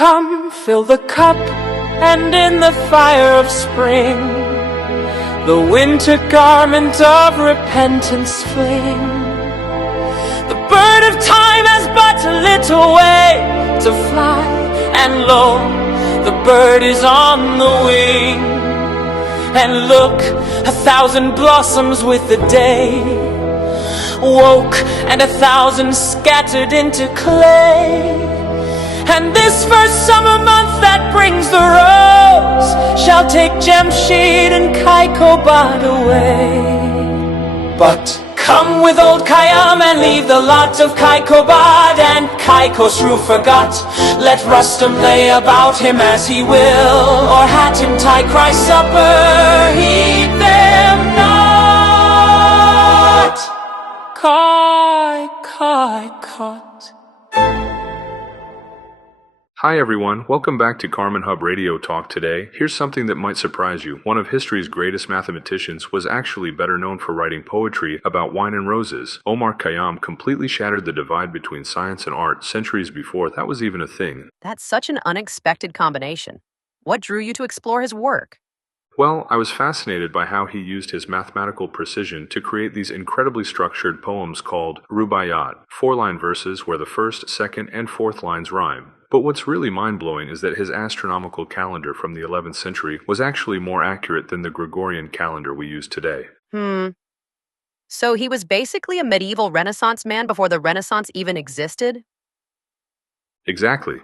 Come, fill the cup, and in the fire of spring, the winter garment of repentance fling. The bird of time has but a little way to fly, and lo, the bird is on the wing. And look, 1,000 blossoms with the day woke, and 1,000 scattered into clay. And this first summer month that brings the rose shall take Jamshid and Kaikobad away. But come with old Khayam and leave the lot of Kaikobad and Kaikosru forgot. Let Rustum lay about him as he will, or Hatim tie Christ's supper, heed them not. Kai. Hi everyone, welcome back to Carmen Hub Radio Talk today. Here's something that might surprise you. One of history's greatest mathematicians was actually better known for writing poetry about wine and roses. Omar Khayyam completely shattered the divide between science and art centuries before that was even a thing. That's such an unexpected combination. What drew you to explore his work? Well, I was fascinated by how he used his mathematical precision to create these incredibly structured poems called rubaiyat, 4-line verses where the first, second, and fourth lines rhyme. But what's really mind-blowing is that his astronomical calendar from the 11th century was actually more accurate than the Gregorian calendar we use today. So he was basically a medieval Renaissance man before the Renaissance even existed? Exactly.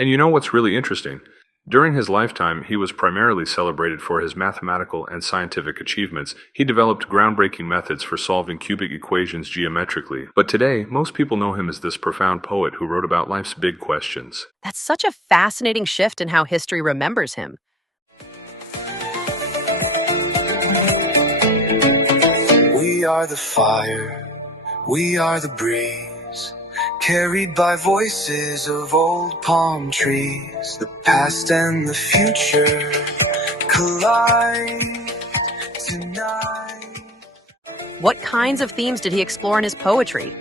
And you know what's really interesting? During his lifetime, he was primarily celebrated for his mathematical and scientific achievements. He developed groundbreaking methods for solving cubic equations geometrically. But today, most people know him as this profound poet who wrote about life's big questions. That's such a fascinating shift in how history remembers him. We are the fire, we are the breeze, carried by voices of old palm trees. The past and the future collide tonight. What kinds of themes did he explore in his poetry?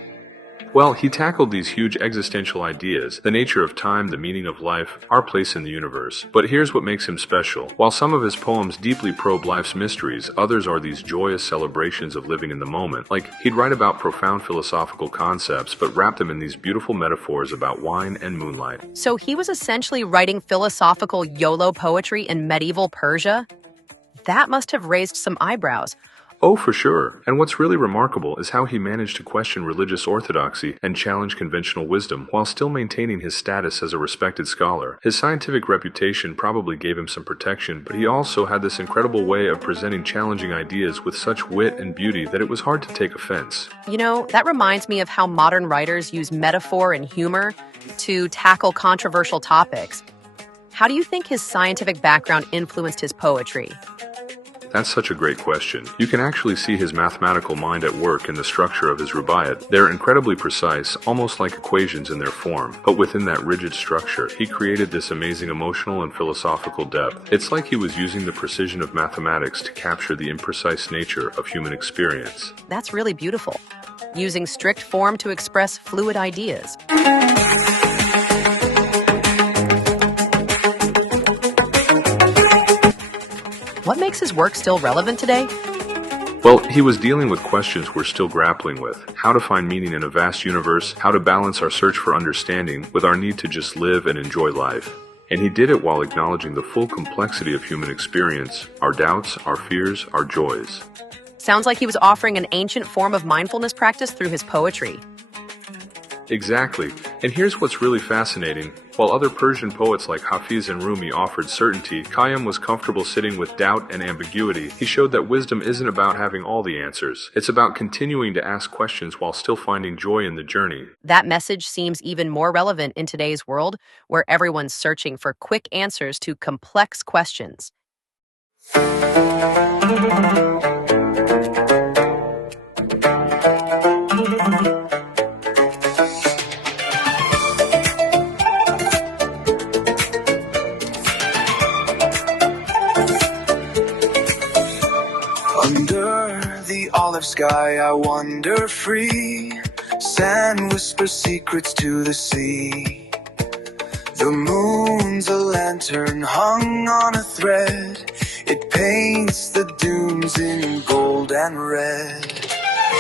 Well, he tackled these huge existential ideas, the nature of time, the meaning of life, our place in the universe. But here's what makes him special. While some of his poems deeply probe life's mysteries, others are these joyous celebrations of living in the moment. Like, he'd write about profound philosophical concepts, but wrap them in these beautiful metaphors about wine and moonlight. So he was essentially writing philosophical YOLO poetry in medieval Persia? That must have raised some eyebrows. Oh, for sure. And what's really remarkable is how he managed to question religious orthodoxy and challenge conventional wisdom while still maintaining his status as a respected scholar. His scientific reputation probably gave him some protection, but he also had this incredible way of presenting challenging ideas with such wit and beauty that it was hard to take offense. You know, that reminds me of how modern writers use metaphor and humor to tackle controversial topics. How do you think his scientific background influenced his poetry? That's such a great question. You can actually see his mathematical mind at work in the structure of his rubaiyat. They're incredibly precise, almost like equations in their form. But within that rigid structure, he created this amazing emotional and philosophical depth. It's like he was using the precision of mathematics to capture the imprecise nature of human experience. That's really beautiful. Using strict form to express fluid ideas. What makes his work still relevant today? Well, he was dealing with questions we're still grappling with. How to find meaning in a vast universe, how to balance our search for understanding with our need to just live and enjoy life. And he did it while acknowledging the full complexity of human experience, our doubts, our fears, our joys. Sounds like he was offering an ancient form of mindfulness practice through his poetry. Exactly. And here's what's really fascinating. While other Persian poets like Hafizh and Rumi offered certainty, Khayyam was comfortable sitting with doubt and ambiguity. He showed that wisdom isn't about having all the answers. It's about continuing to ask questions while still finding joy in the journey. That message seems even more relevant in today's world, where everyone's searching for quick answers to complex questions. Under the olive sky I wander free, sand whispers secrets to the sea. The moon moon's a lantern hung on a thread. It paints the dunes in gold and red.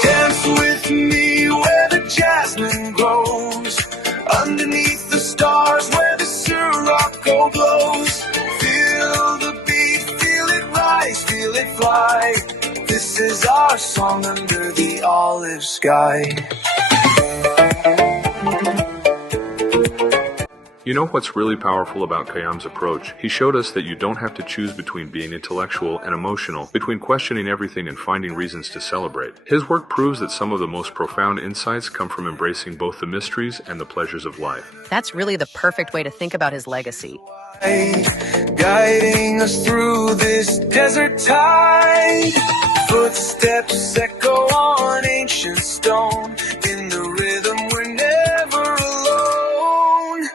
Dance with me where the jasmine grows, underneath the stars where the sirocco glows. Feel the beat, feel it rise, feel it fly. This is our song under the olive sky. You know what's really powerful about Khayyam's approach? He showed us that you don't have to choose between being intellectual and emotional, between questioning everything and finding reasons to celebrate. His work proves that some of the most profound insights come from embracing both the mysteries and the pleasures of life. That's really the perfect way to think about his legacy. Guiding us through this desert tide. Footsteps echo on ancient stone. In the rhythm we're never alone.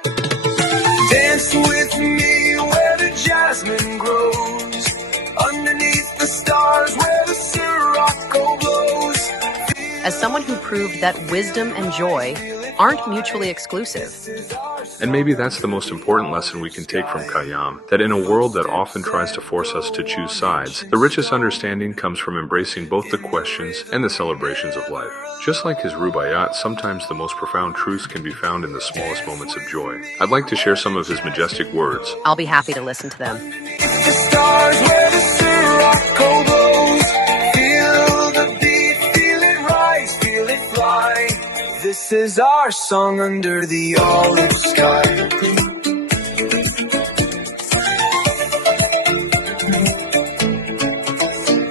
Dance with me where the jasmine grows, underneath the stars where the sirocco blows. As someone who proved that wisdom and joy aren't mutually exclusive. And maybe that's the most important lesson we can take from Khayyam, that in a world that often tries to force us to choose sides, the richest understanding comes from embracing both the questions and the celebrations of life. Just like his rubaiyat, sometimes the most profound truths can be found in the smallest moments of joy. I'd like to share some of his majestic words. I'll be happy to listen to them. The stars where the sirocco blows. Feel the beat, feel it rise, feel it fly. This is our song under the olive sky.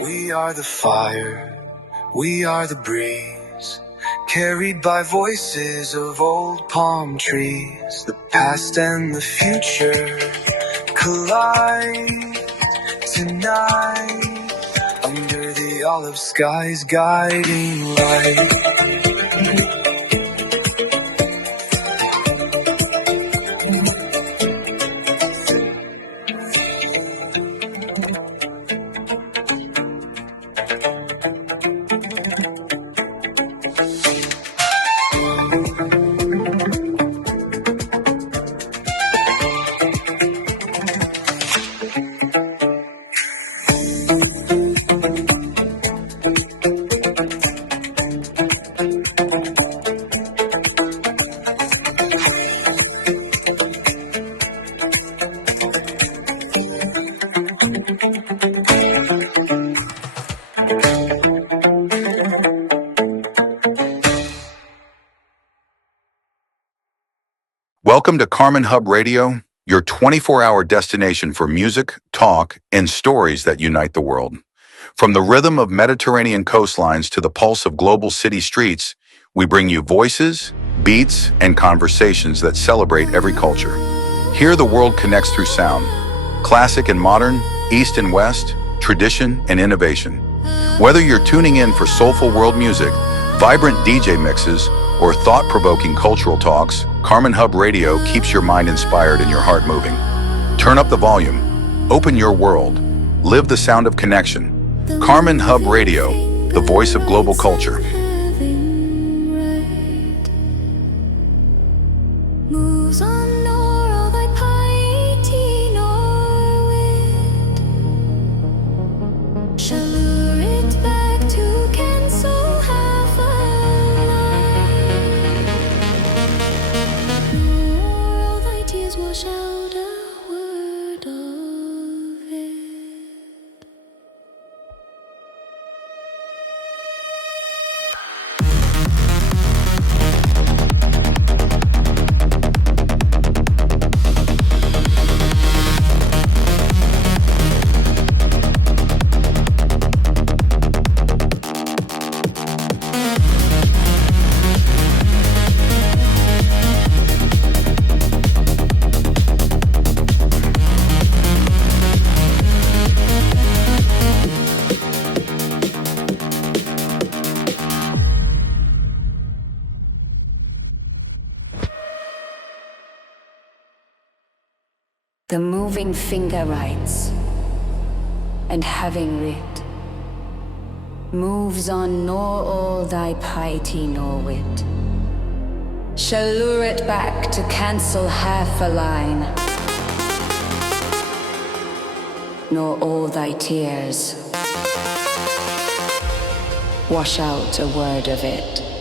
We are the fire, we are the breeze, carried by voices of old palm trees. The past and the future collide tonight under the olive sky's guiding light. Welcome to Carmen Hub Radio, your 24-hour destination for music, talk, and stories that unite the world. From the rhythm of Mediterranean coastlines to the pulse of global city streets, we bring you voices, beats, and conversations that celebrate every culture. Here the world connects through sound, classic and modern, east and west, tradition and innovation. Whether you're tuning in for soulful world music, vibrant DJ mixes, or thought-provoking cultural talks, Carmen Hub Radio keeps your mind inspired and your heart moving. Turn up the volume, open your world, live the sound of connection. Carmen Hub Radio, the voice of global culture. Moves on nor all thy piety nor wit shall lure it back to cancel half a lie, nor all thy tears wash out a word of it. The moving finger writes, and having writ, moves on nor all thy piety nor wit shall lure it back to cancel half a line, nor all thy tears wash out a word of it.